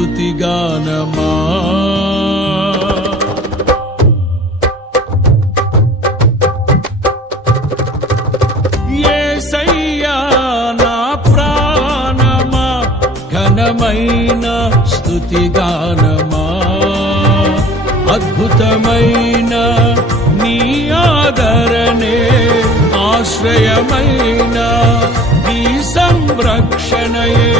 స్థుతిగానమా ఏసయ్యా నా ప్రాణమా? ఘనమైన స్థుతిగానమా అద్భుతమైన నీ ఆదరణే ఆశ్రయమైన నీ సంరక్షణయే.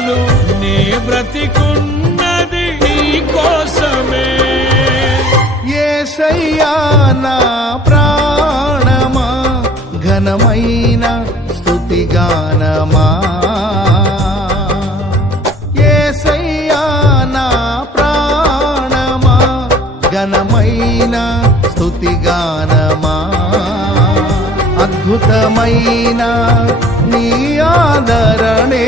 బ్రతికున్నది నీ కోసమే. ఏసయ్యా నా ప్రాణమా ఘనమైన స్థుతిగానమా ఏసయ్యా నా ప్రాణమా ఘనమైన స్థుతిగానమా అద్భుతమైన నీ ఆదరణే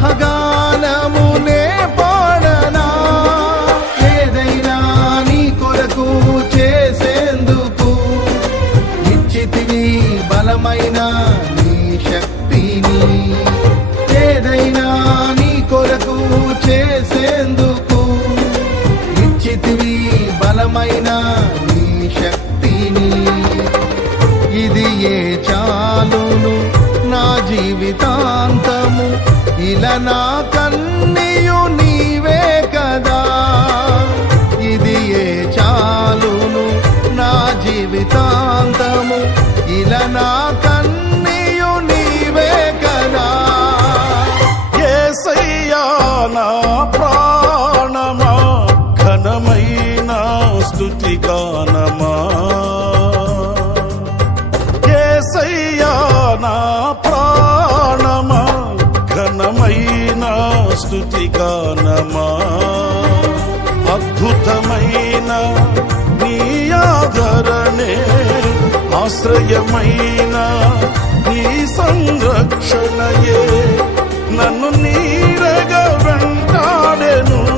ఉత్సాహగానమునే పాడనా? ఏదైనా నీ కొరకు చేసేందుకు ఇచ్చితివి బలమైన నీ శక్తిని ఏదైనా నీ కొరకు చేసేందుకు ఇచ్చితివి బలమైన ఇలా నా కన్నీయు నీవే కదా. ఇది ఏ చాలును నా జీవితాంతము? ఇలా నా ఆశ్రయమైన నీ సంరక్షణయే. నన్ను నీడగా వెంటాడెను.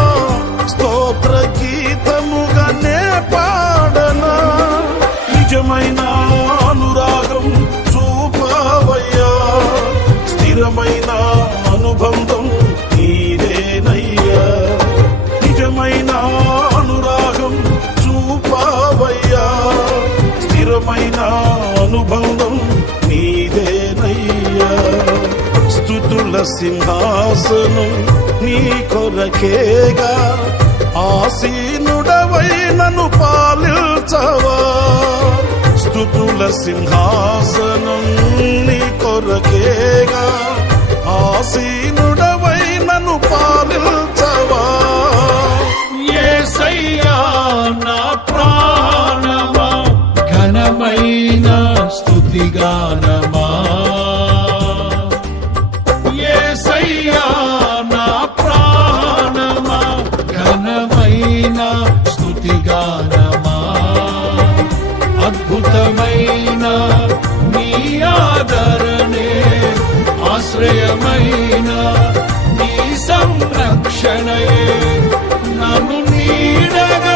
గీతముగానే పాడనా? నిజమైన అనురాగం చూపవయ్యా. స్థిరమైన అనుబంధం నీదేనయ్యా. నిజమైన అనురాగం చూపవయ్యా. స్థిరమైన అనుబంధం నీదేనయ్యా. స్థుతుల సింహాసనం నీ కొరకేగా. ఆసీన నన్ను పాలించవా స్థుతుల సింహాసనం నీ కొరకేగా. ఆసీనుడవై నన్ను పాలించవా యేసయ్యా నా ప్రాణమా ఘనమైన స్థుతిగానమా? యేసయ్యా నా ప్రాణమా ఘనమైన స్తుతిగానమా అద్భుతమైన నీ ఆదరణే ఆశ్రయమైన నీ సంరక్షణయే. నన్ను నీడగా